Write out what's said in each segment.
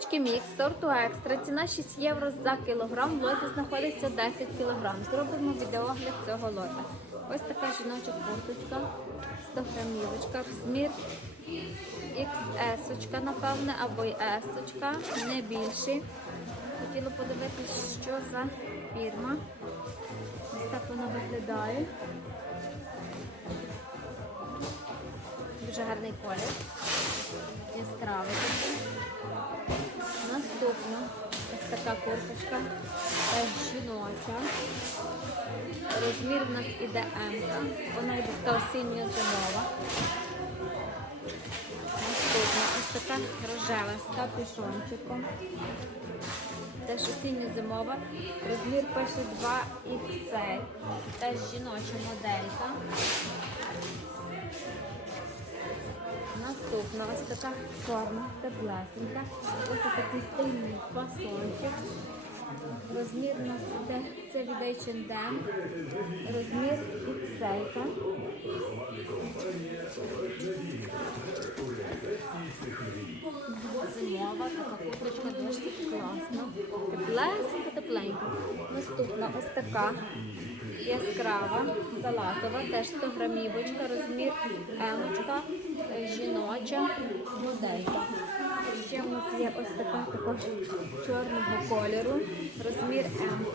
Курточки мікс сорту екстра. Ціна 6 євро за кілограм. В лоті знаходиться 10 кілограм. Зробимо відеогляд цього лота. Ось така жіноча курточка, 100 грамівочка, розмір XS, напевне, або S, не більший. Хотіла подивитися, що за фірма. Ось так вона виглядає. Дуже гарний колір. Яскравий така курточка. Теж жіноча. Розмір в нас іде М. Вона йде така осінньо-зимова. Наступна ось така рожева з капюшончиком. Теж осінньо-зимова. Розмір пише 2XL. Теж жіноча моделька. Наступна ось така чорна, теплесенька. Ось такий стильний фасончик. Розмір у нас іде, це від H&M. Розмір XL. Зимова, така курточка досить класна. Тепленька, тепленька. Наступна ось така яскрава, салатова, теж 100 грамівочка, розмір емочка, жіноча моделька. Ще в нас є ось така також чорного кольору, розмір М.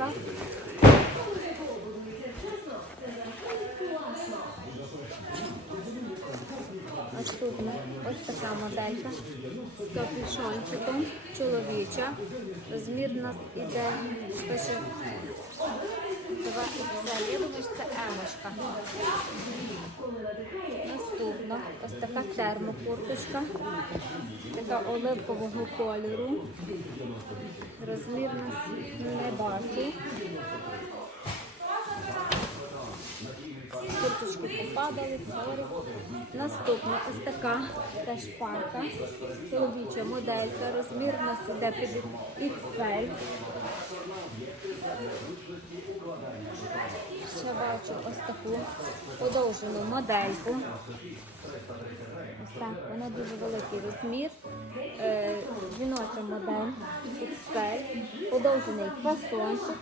Наступна ось така моделька з капюшончиком, чоловіча. Розмір у нас іде спише 2 XL. Я це емочка. Наступна ось така термокурточка, така оливкового кольору. Розмір нас не бачу. Курточки попадали, сорі. Наступна ось така теж парка, чоловіча моделька. Розмір нас іде під XL. Ще бачу ось таку подовжену модельку. Ось так, вона дуже великий розмір. Е, жіноча модель XL, подовжений фасончик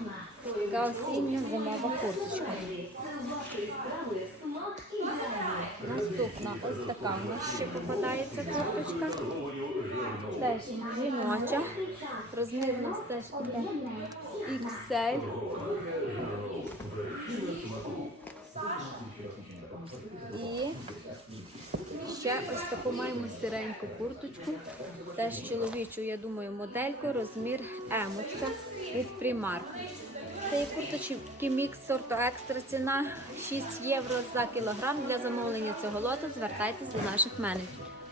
та осіння зимова курточка. Наступна ось така у нас ще попадається курточка. Теж жіноча. Розмір у нас теж іде XL. І ще ось таку маємо сиреньку курточку. Теж чоловічу, я думаю, модельку, розмір емочка від Primark. Це є курточки мікс сорту екстра. Ціна 6 євро за кілограм. Для замовлення цього лоту звертайтесь до наших менеджерів.